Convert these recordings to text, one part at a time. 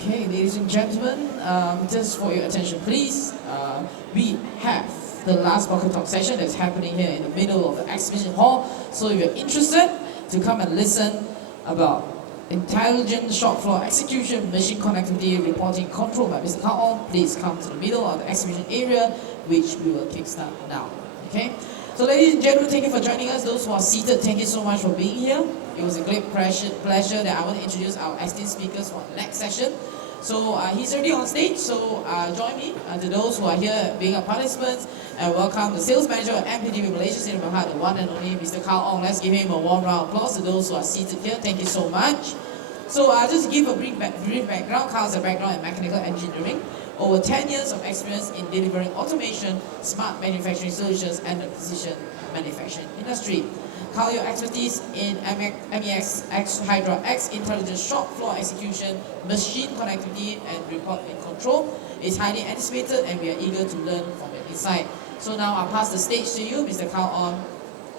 Okay, ladies and gentlemen, just for your attention, please. We have the last Walker Talk session that's happening here in the middle of the exhibition hall. So if you're interested to come and listen about intelligent shop floor execution, machine connectivity, reporting, control by Mr. Kao, please come to the middle of the exhibition area, which we will kickstart now. Okay. So ladies and gentlemen, thank you for joining us. Those who are seated, thank you so much for being here. It was a great pleasure that I want to introduce our esteemed speakers for the next session. So he's already on stage, so join me to those who are here being a participants, and welcome the sales manager of MPDV Malaysia, sitting behind the one and only Mr. Kao Ong. Let's give him a warm round of applause to those who are seated here. Thank you so much. So just give a brief background. Kao has a background in mechanical engineering, over 10 years of experience in delivering automation, smart manufacturing solutions, and the precision manufacturing industry. Kao, your expertise in MES, HYDRA X, intelligent shop floor execution, machine connectivity, and report and control is highly anticipated, and we are eager to learn from your insight. So now I'll pass the stage to you, Mr. Kao On.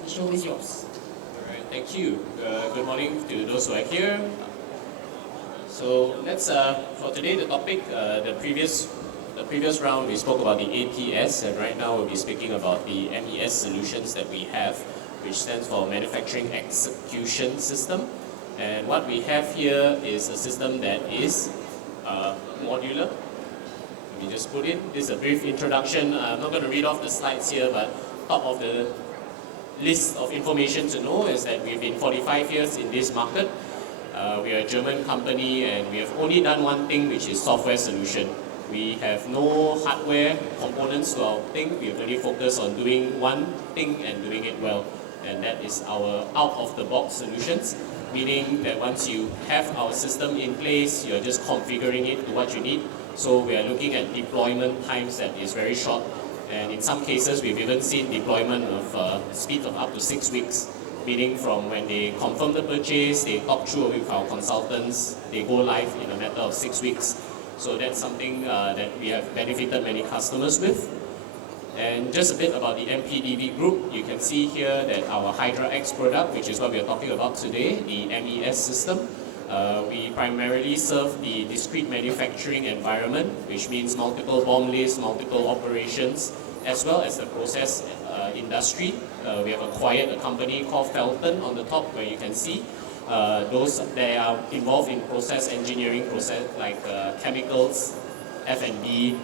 The show is yours. All right, thank you. Good morning to those who are here. So let's, for today, the topic, the previous round we spoke about the APS, and right now we'll be speaking about the MES solutions that we have, which stands for Manufacturing Execution System. And what we have here is a system that is modular. Let me just put in. This is a brief introduction. I'm not going to read off the slides here, but top of the list of information to know is that we've been 45 years in this market. We are a German company, and we have only done one thing, which is software solution. We have no hardware components to our thing. We have only focused on doing one thing and doing it well. And that is our out-of-the-box solutions, meaning that once you have our system in place, you're just configuring it to what you need. So we are looking at deployment times that is very short. And in some cases, we've even seen deployment of speed of up to 6 weeks. Meaning from when they confirm the purchase, they talk through with our consultants, they go live in a matter of 6 weeks. So that's something that we have benefited many customers with. And just a bit about the MPDV group, you can see here that our HYDRA X product, which is what we are talking about today, the MES system, we primarily serve the discrete manufacturing environment, which means multiple BOM lists, multiple operations, as well as the process industry. We have acquired a company called Felton on the top, where you can see those that are involved in process engineering, like chemicals, F&B,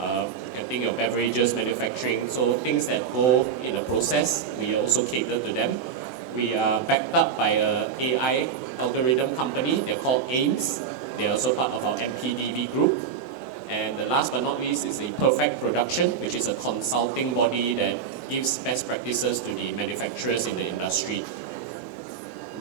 I think of beverages manufacturing, so things that go in a process, we also cater to them. We are backed up by an AI algorithm company, they're called AIMS. They're also part of our MPDV group. And the last but not least is the Perfect Production, which is a consulting body that gives best practices to the manufacturers in the industry.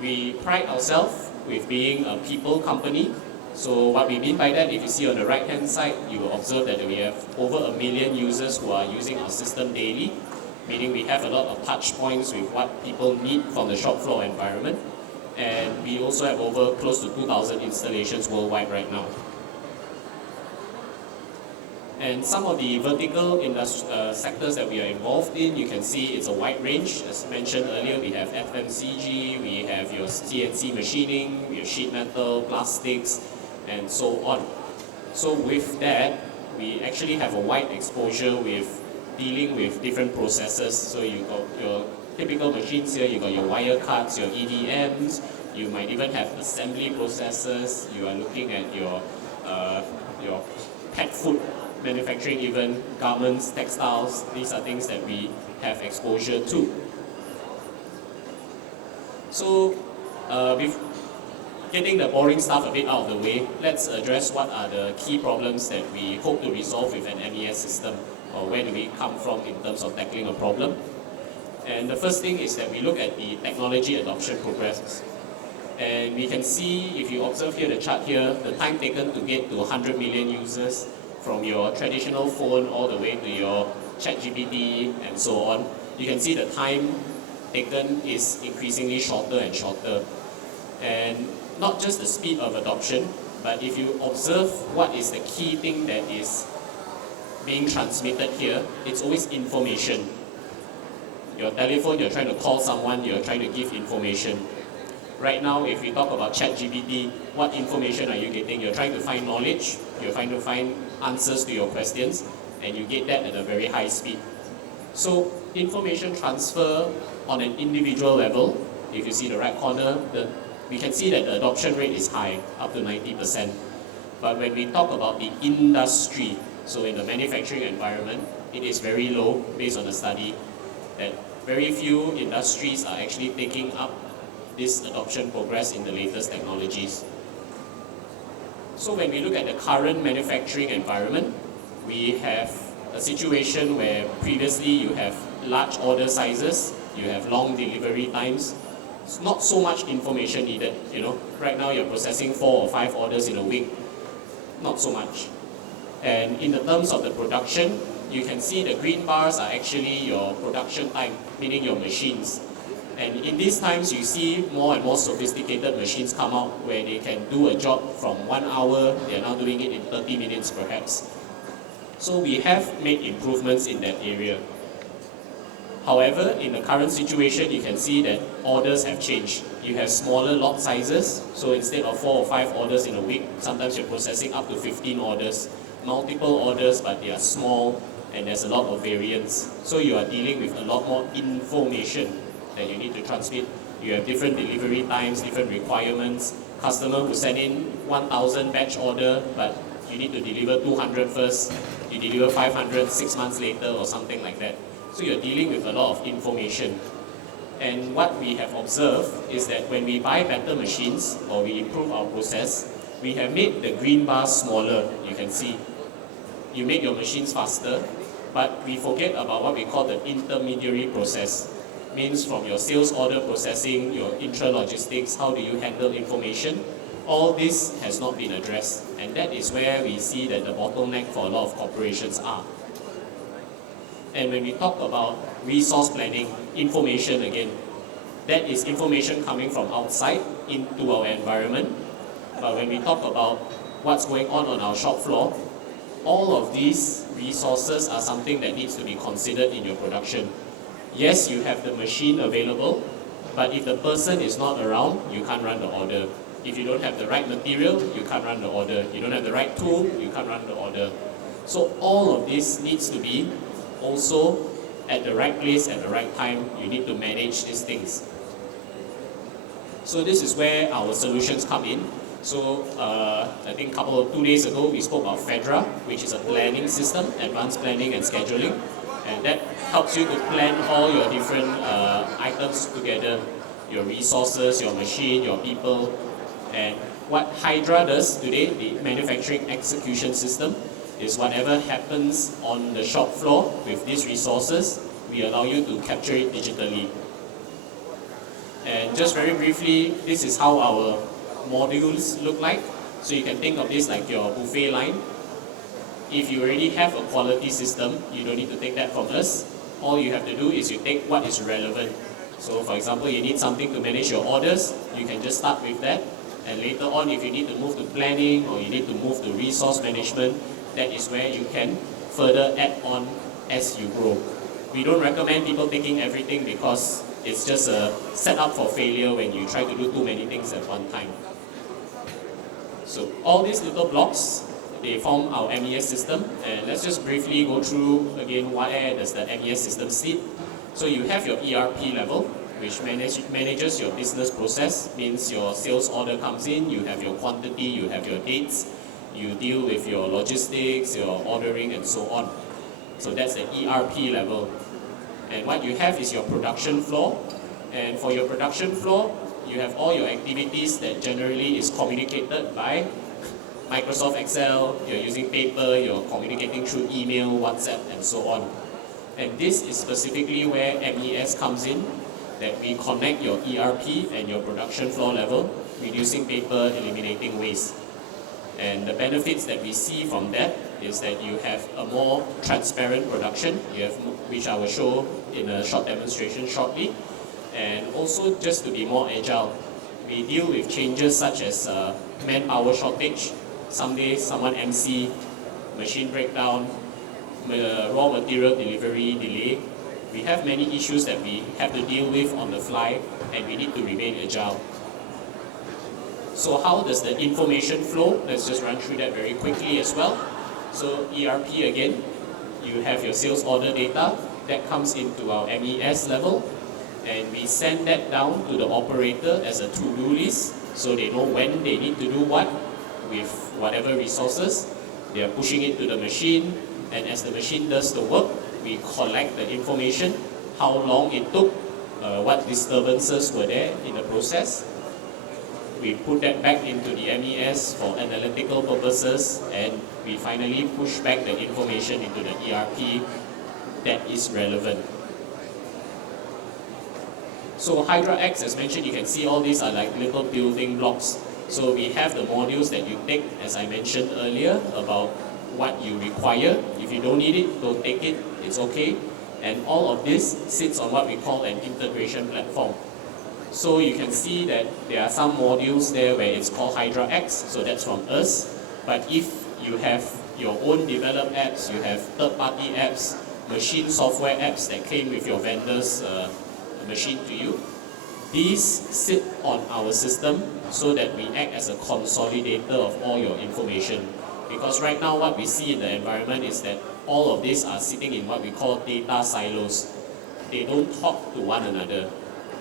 We pride ourselves with being a people company. So what we mean by that, if you see on the right hand side, you will observe that we have over 1 million users who are using our system daily, meaning we have a lot of touch points with what people need from the shop floor environment. And we also have over close to 2,000 installations worldwide right now. And some of the vertical sectors that we are involved in, you can see it's a wide range. As mentioned earlier, we have FMCG, we have your CNC machining, we have sheet metal, plastics, and so on. So with that, we actually have a wide exposure with dealing with different processes. So you got your typical machines here, you got your wire cuts, your EDMs, you might even have assembly processes, you are looking at your pet food manufacturing, even garments, textiles. These are things that we have exposure to. So with getting the boring stuff a bit out of the way, let's address what are the key problems that we hope to resolve with an MES system, or where do we come from in terms of tackling a problem. And the first thing is that we look at the technology adoption progress. And we can see, if you observe here the chart here, the time taken to get to 100 million users from your traditional phone all the way to your ChatGPT and so on. You can see the time taken is increasingly shorter and shorter. And not just the speed of adoption, but if you observe what is the key thing that is being transmitted here, it's always information. Your telephone, you're trying to call someone, you're trying to give information. Right now, if we talk about ChatGPT, what information are you getting? You're trying to find knowledge, you're trying to find answers to your questions, and you get that at a very high speed. So information transfer on an individual level, if you see the right corner, we can see that the adoption rate is high, up to 90%. But when we talk about the industry, so in the manufacturing environment, it is very low based on the study that very few industries are actually taking up this adoption progress in the latest technologies. So when we look at the current manufacturing environment, we have a situation where previously you have large order sizes, you have long delivery times, it's not so much information needed. Right now you're processing 4 or 5 orders in a week, not so much. And in the terms of the production, you can see the green bars are actually your production time, meaning your machines. And in these times, you see more and more sophisticated machines come out where they can do a job from 1 hour, they are now doing it in 30 minutes perhaps. So we have made improvements in that area. However, in the current situation, you can see that orders have changed. You have smaller lot sizes, so instead of 4 or 5 orders in a week, sometimes you're processing up to 15 orders, multiple orders, but they are small and there's a lot of variance. So you are dealing with a lot more information that you need to transmit. You have different delivery times, different requirements. Customer who send in 1,000 batch order, but you need to deliver 200 first, you deliver 500 6 months later or something like that. So you're dealing with a lot of information. And what we have observed is that when we buy better machines or we improve our process, we have made the green bars smaller, you can see. You make your machines faster, but we forget about what we call the intermediary process. Means from your sales order processing, your intra-logistics, how do you handle information, all this has not been addressed. And that is where we see that the bottleneck for a lot of corporations are. And when we talk about resource planning, information again, that is information coming from outside into our environment. But when we talk about what's going on our shop floor, all of these resources are something that needs to be considered in your production. Yes, you have the machine available, but if the person is not around, you can't run the order. If you don't have the right material, you can't run the order. You don't have the right tool, you can't run the order. So all of this needs to be also at the right place at the right time. You need to manage these things. So this is where our solutions come in. So I think 2 days ago we spoke about HYDRA, which is a planning system, advanced planning and scheduling. And that helps you to plan all your different items together, your resources, your machine, your people. And what HYDRA does today, the manufacturing execution system, is whatever happens on the shop floor with these resources, we allow you to capture it digitally. And just very briefly, this is how our modules look like. So you can think of this like your buffet line. If you already have a quality system, you don't need to take that from us. All you have to do is you take what is relevant. So for example, you need something to manage your orders, you can just start with that. And later on, if you need to move to planning or you need to move to resource management, that is where you can further add on as you grow. We don't recommend people taking everything because it's just a setup for failure when you try to do too many things at one time. So all these little blocks, they form our MES system, and let's just briefly go through again where does the MES system sit. So you have your ERP level, which manages your business process, means your sales order comes in, you have your quantity, you have your dates, you deal with your logistics, your ordering and so on. So that's the ERP level. And what you have is your production floor, and for your production floor, you have all your activities that generally is communicated by Microsoft Excel, you're using paper, you're communicating through email, WhatsApp, and so on. And this is specifically where MES comes in, that we connect your ERP and your production floor level, reducing paper, eliminating waste. And the benefits that we see from that is that you have a more transparent production, which I will show in a short demonstration shortly. And also just to be more agile, we deal with changes such as manpower shortage. Some days someone MC, machine breakdown, raw material delivery delay. We have many issues that we have to deal with on the fly, and we need to remain agile. So how does the information flow? Let's just run through that very quickly as well. So ERP again, you have your sales order data that comes into our MES level, and we send that down to the operator as a to-do list, so they know when they need to do what with whatever resources. They are pushing it to the machine, and as the machine does the work, we collect the information, how long it took, what disturbances were there in the process. We put that back into the MES for analytical purposes, and we finally push back the information into the ERP that is relevant. So HYDRA X, as mentioned, you can see all these are like little building blocks. So we have the modules that you take, as I mentioned earlier, about what you require. If you don't need it, don't take it, it's okay. And all of this sits on what we call an integration platform. So you can see that there are some modules there where it's called HYDRA X, so that's from us. But if you have your own developed apps, you have third-party apps, machine software apps that came with your vendor's machine to you, these sit on our system so that we act as a consolidator of all your information. Because right now what we see in the environment is that all of these are sitting in what we call data silos. They don't talk to one another.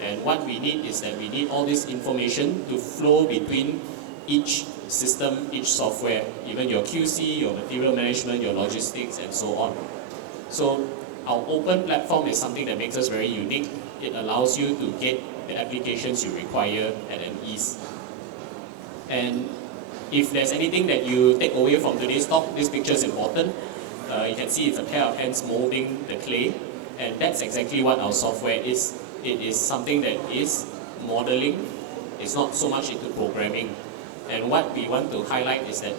And what we need is that we need all this information to flow between each system, each software, even your QC, your material management, your logistics, and so on. So our open platform is something that makes us very unique. It allows you to get the applications you require at an ease. And if there's anything that you take away from today's talk, this picture is important. You can see it's a pair of hands molding the clay, and that's exactly what our software is. It is something that is modeling. It's not so much into programming. And what we want to highlight is that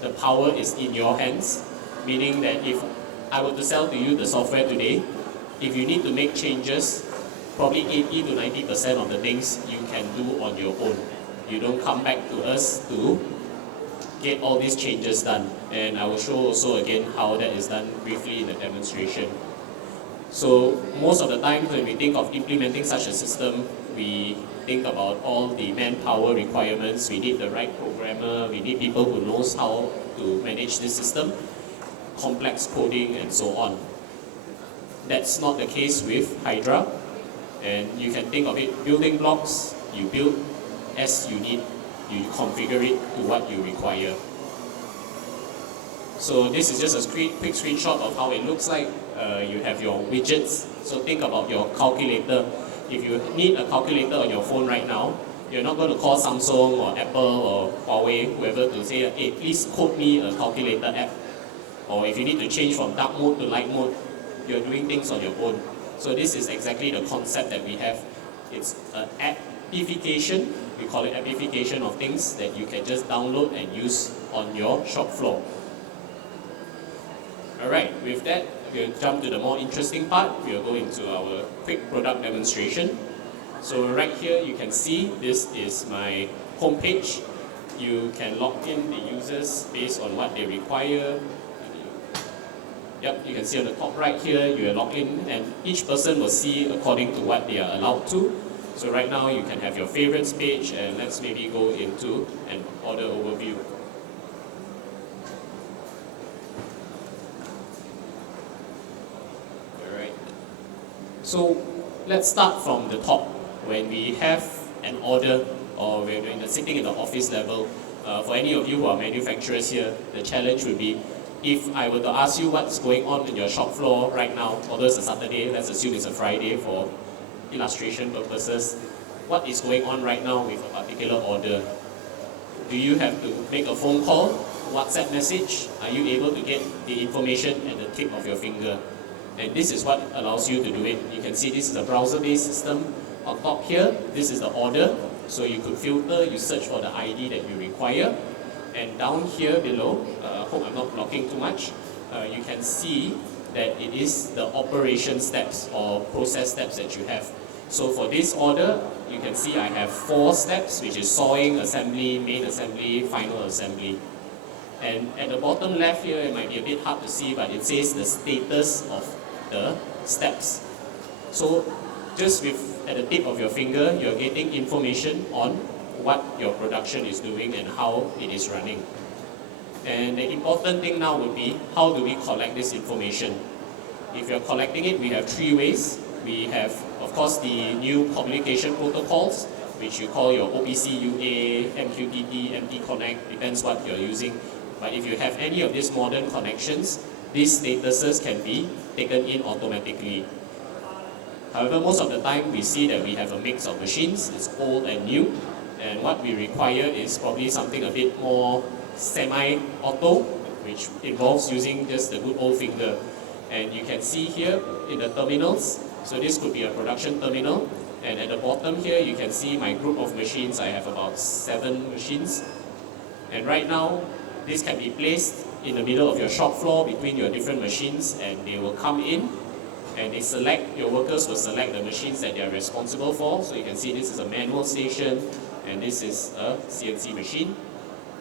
the power is in your hands, meaning that if I were to sell to you the software today, if you need to make changes, probably 80 to 90% of the things you can do on your own. You don't come back to us to get all these changes done. And I will show also again how that is done briefly in the demonstration. So most of the time when we think of implementing such a system, we think about all the manpower requirements. We need the right programmer, we need people who knows how to manage this system, complex coding and so on. That's not the case with HYDRA. And you can think of it, building blocks, you build as you need, you configure it to what you require. So this is just a quick screenshot of how it looks like. You have your widgets, so think about your calculator. If you need a calculator on your phone right now, you're not going to call Samsung or Apple or Huawei, whoever, to say, hey, please code me a calculator app. Or if you need to change from dark mode to light mode, you're doing things on your own. So this is exactly the concept that we have. It's an appification, we call it appification of things that you can just download and use on your shop floor. Alright, with that, we'll jump to the more interesting part. We'll go into our quick product demonstration. So right here you can see this is my homepage. You can log in the users based on what they require. Yep, you can see on the top right here, you are logged in, and each person will see according to what they are allowed to. So right now you can have your favorites page, and let's maybe go into an order overview. Alright. So let's start from the top. When we have an order, or we're sitting in the office level, for any of you who are manufacturers here, the challenge would be, if I were to ask you what's going on in your shop floor right now, although it's a Saturday, let's assume it's a Friday for illustration purposes, what is going on right now with a particular order? Do you have to make a phone call, WhatsApp message? Are you able to get the information at the tip of your finger? And this is what allows you to do it. You can see this is a browser-based system. On top here, this is the order. So you could filter, you search for the ID that you require. And down here below, hope I'm not blocking too much, you can see that it is the operation steps or process steps that you have. So for this order, you can see I have 4 steps, which is sawing, assembly, main assembly, final assembly. And at the bottom left here, it might be a bit hard to see, but it says the status of the steps. So just with at the tip of your finger, you're getting information on what your production is doing and how it is running. And the important thing now would be, how do we collect this information? If you're collecting it, we have three ways. We have, of course, the new communication protocols, which you call your OPC UA, MQTT, MT Connect, depends what you're using. But if you have any of these modern connections, these statuses can be taken in automatically. However, most of the time we see that we have a mix of machines, it's old and new, and what we require is probably something a bit more semi-auto, which involves using just the good old finger. And you can see here in the terminals, so this could be a production terminal, and at the bottom here you can see my group of machines. I have about 7 machines, and right now this can be placed in the middle of your shop floor between your different machines, and they will come in and your workers will select the machines that they are responsible for. So you can see this is a manual station and this is a CNC machine.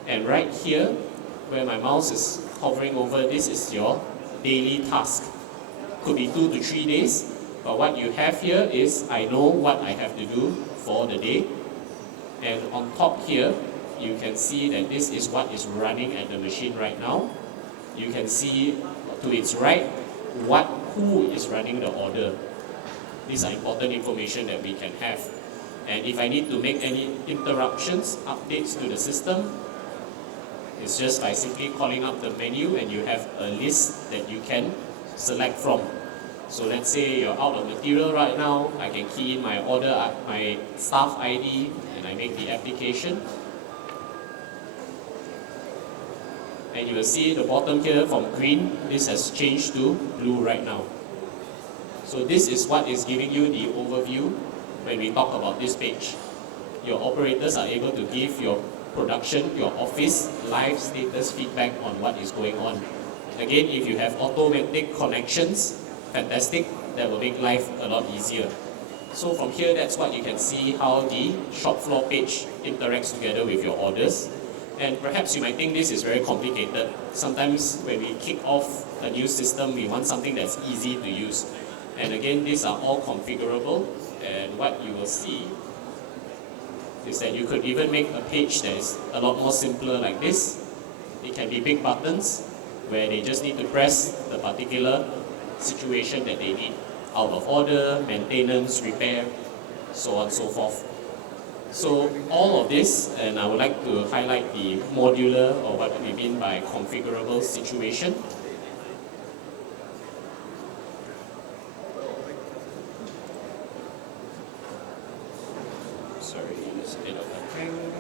And right here, where my mouse is hovering over, this is your daily task. Could be 2 to 3 days, but what you have here is I know what I have to do for the day. And on top here, you can see that this is what is running at the machine right now. You can see to its right who is running the order. These are important information that we can have. And if I need to make any interruptions, updates to the system, it's just by simply calling up the menu and you have a list that you can select from. So let's say you're out of material right now, I can key in my order, my staff ID, and I make the application. And you will see the bottom here from green, this has changed to blue right now. So this is what is giving you the overview when we talk about this page. Your operators are able to give your production, your office, live status feedback on what is going on. Again, if you have automatic connections, fantastic, that will make life a lot easier. So from here, that's what you can see how the shop floor page interacts together with your orders. And perhaps you might think this is very complicated. Sometimes when we kick off a new system, we want something that's easy to use. And again, these are all configurable. And what you will see is that you could even make a page that is a lot more simpler like this. It can be big buttons where they just need to press the particular situation that they need. Out of order, maintenance, repair, so on and so forth. So all of this, and I would like to highlight the modular, or what we mean by configurable situation. Sorry, there's a bit of a hang.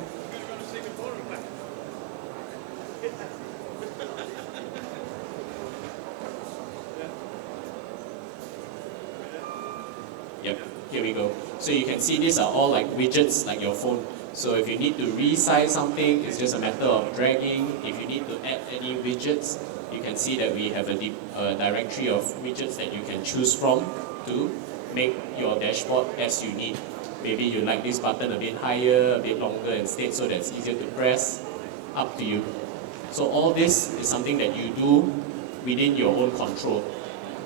Yep, here we go. So you can see these are all like widgets like your phone. So if you need to resize something, it's just a matter of dragging. If you need to add any widgets, you can see that we have a directory of widgets that you can choose from to make your dashboard as you need. Maybe you like this button a bit higher, a bit longer instead, so that's easier to press. Up to you. So all this is something that you do within your own control.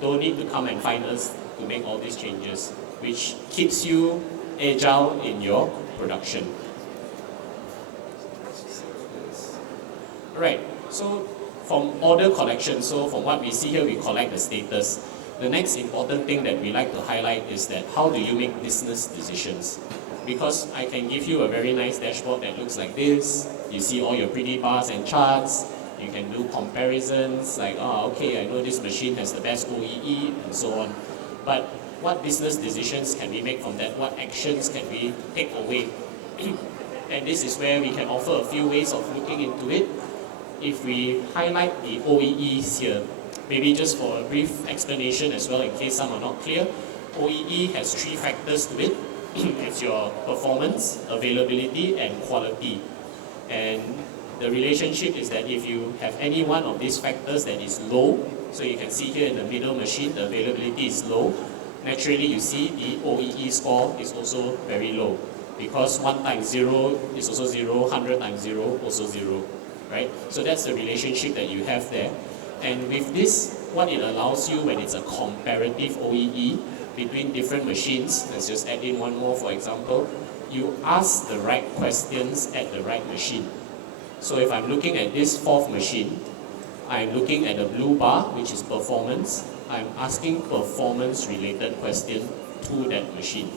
Don't need to come and find us to make all these changes, which keeps you agile in your production. Right, so from order collection, so from what we see here, we collect the status. The next important thing that we like to highlight is that how do you make business decisions? Because I can give you a very nice dashboard that looks like this. You see all your pretty bars and charts. You can do comparisons like, oh, okay, I know this machine has the best OEE and so on. But what business decisions can we make from that? What actions can we take away? And this is where we can offer a few ways of looking into it. If we highlight the OEEs here, maybe just for a brief explanation as well in case some are not clear, OEE has 3 factors to it. It's your performance, availability, and quality. And the relationship is that if you have any one of these factors that is low, so you can see here in the middle machine, the availability is low. Naturally, you see the OEE score is also very low because 1 times 0 is also 0, 100 times 0 also 0, right? So that's the relationship that you have there. And with this, what it allows you when it's a comparative OEE between different machines, let's just add in one more for example, you ask the right questions at the right machine. So if I'm looking at this fourth machine, I'm looking at the blue bar, which is performance. I'm asking performance-related question to that machine.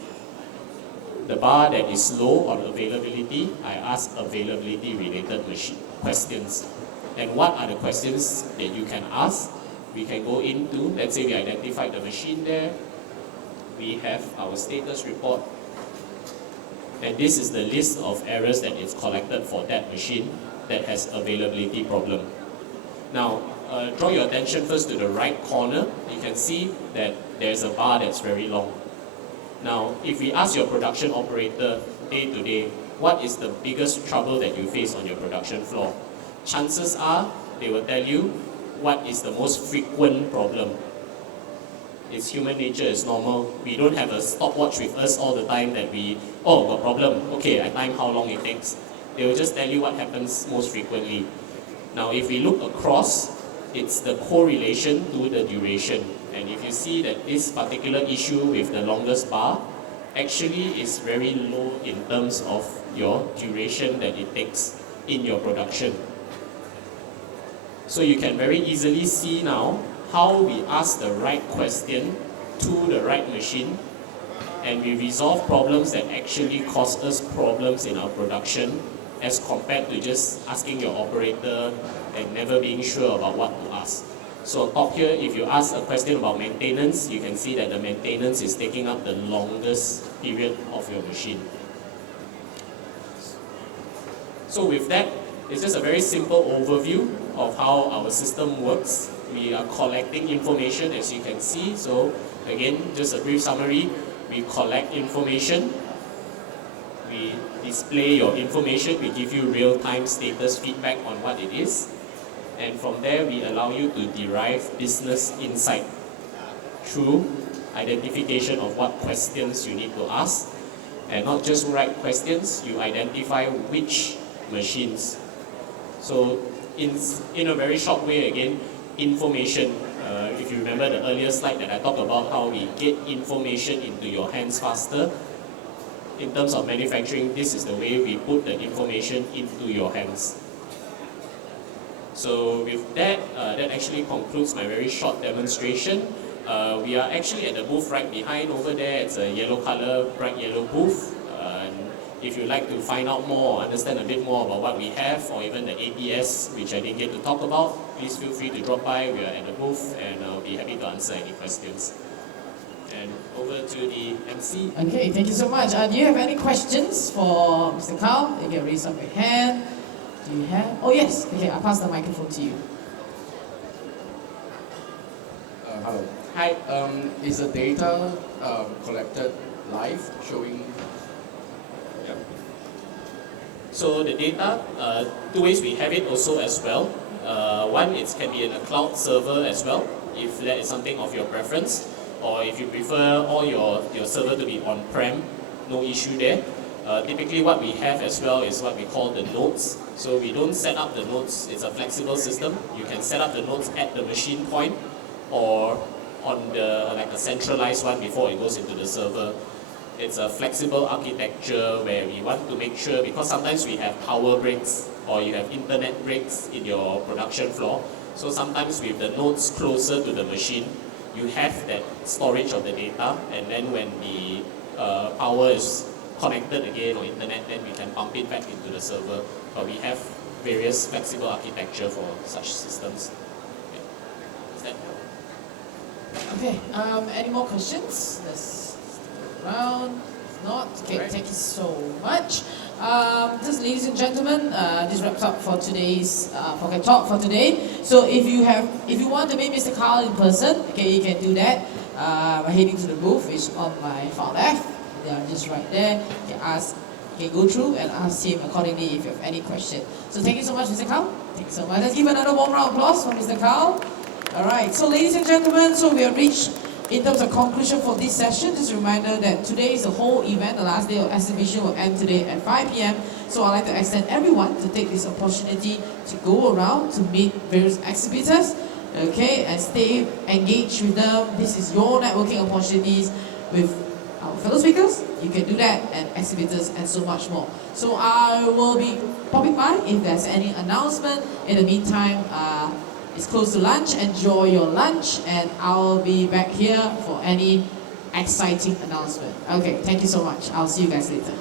The bar that is low on availability, I ask availability-related questions. And what are the questions that you can ask? We can go into, let's say we identified the machine there. We have our status report. And this is the list of errors that is collected for that machine that has availability problem. Now, draw your attention first to the right corner. You can see that there's a bar that's very long. Now, if we ask your production operator day to day, what is the biggest trouble that you face on your production floor? Chances are, they will tell you what is the most frequent problem. It's human nature, it's normal. We don't have a stopwatch with us all the time that got problem, okay, I time how long it takes. They will just tell you what happens most frequently. Now, if we look across, it's the correlation to the duration. And if you see that this particular issue with the longest bar actually is very low in terms of your duration that it takes in your production. So you can very easily see now how we ask the right question to the right machine, and we resolve problems that actually cause us problems in our production as compared to just asking your operator and never being sure about what to ask. So on top here, if you ask a question about maintenance, you can see that the maintenance is taking up the longest period of your machine. So with that, it's just a very simple overview of how our system works. We are collecting information, as you can see. So again, just a brief summary. We collect information. We display your information. We give you real-time status feedback on what it is. And from there, we allow you to derive business insight through identification of what questions you need to ask. And not just right questions, you identify which machines. So in a very short way, again, information. If you remember the earlier slide that I talked about how we get information into your hands faster, in terms of manufacturing, this is the way we put the information into your hands. So with that, that actually concludes my very short demonstration. We are actually at the booth right behind over there. It's a yellow color, bright yellow booth. If you'd like to find out more or understand a bit more about what we have, or even the APS, which I didn't get to talk about, please feel free to drop by. We are at the booth, and I'll be happy to answer any questions. And over to the MC. Okay, thank you so much. Do you have any questions for Mr. Carl? You can raise up your hand. Do you have? Oh yes. Okay, I'll pass the microphone to you. Hello. Hi. Is the data collected live, showing? Yeah. So the data, two ways we have it also as well. One, it can be in a cloud server as well, if that is something of your preference. Or if you prefer all your server to be on-prem, no issue there. Typically what we have as well is what we call the nodes. So we don't set up the nodes, it's a flexible system. You can set up the nodes at the machine point or on like a centralized one before it goes into the server. It's a flexible architecture where we want to make sure, because sometimes we have power breaks or you have internet breaks in your production floor. So sometimes with the nodes closer to the machine, you have that storage of the data, and then when the power is connected again or internet, then we can pump it back into the server. But we have various flexible architecture for such systems. Okay. Is that? Okay, any more questions? Let's stick around. If not, okay, Right. thank you so much. Just ladies and gentlemen, this wraps up for today's Pocket Talk for today. So if you want to meet Mr. Carl in person, okay, you can do that by heading to the booth, which is on my far left. They are just right there. You can go through and ask him accordingly if you have any question. So thank you so much, Mr. Carl. Thank you so much. Let's give another warm round of applause for Mr. Carl. All right, so ladies and gentlemen, so we have reached in terms of conclusion for this session. Just a reminder that today is the whole event. The last day of exhibition will end today at 5 p.m. So I'd like to extend everyone to take this opportunity to go around to meet various exhibitors, okay, and stay engaged with them. This is your networking opportunities with our fellow speakers, you can do that, and exhibitors, and so much more. So I will be popping by if there's any announcement. In the meantime, it's close to lunch. Enjoy your lunch, and I'll be back here for any exciting announcement. Okay, thank you so much. I'll see you guys later.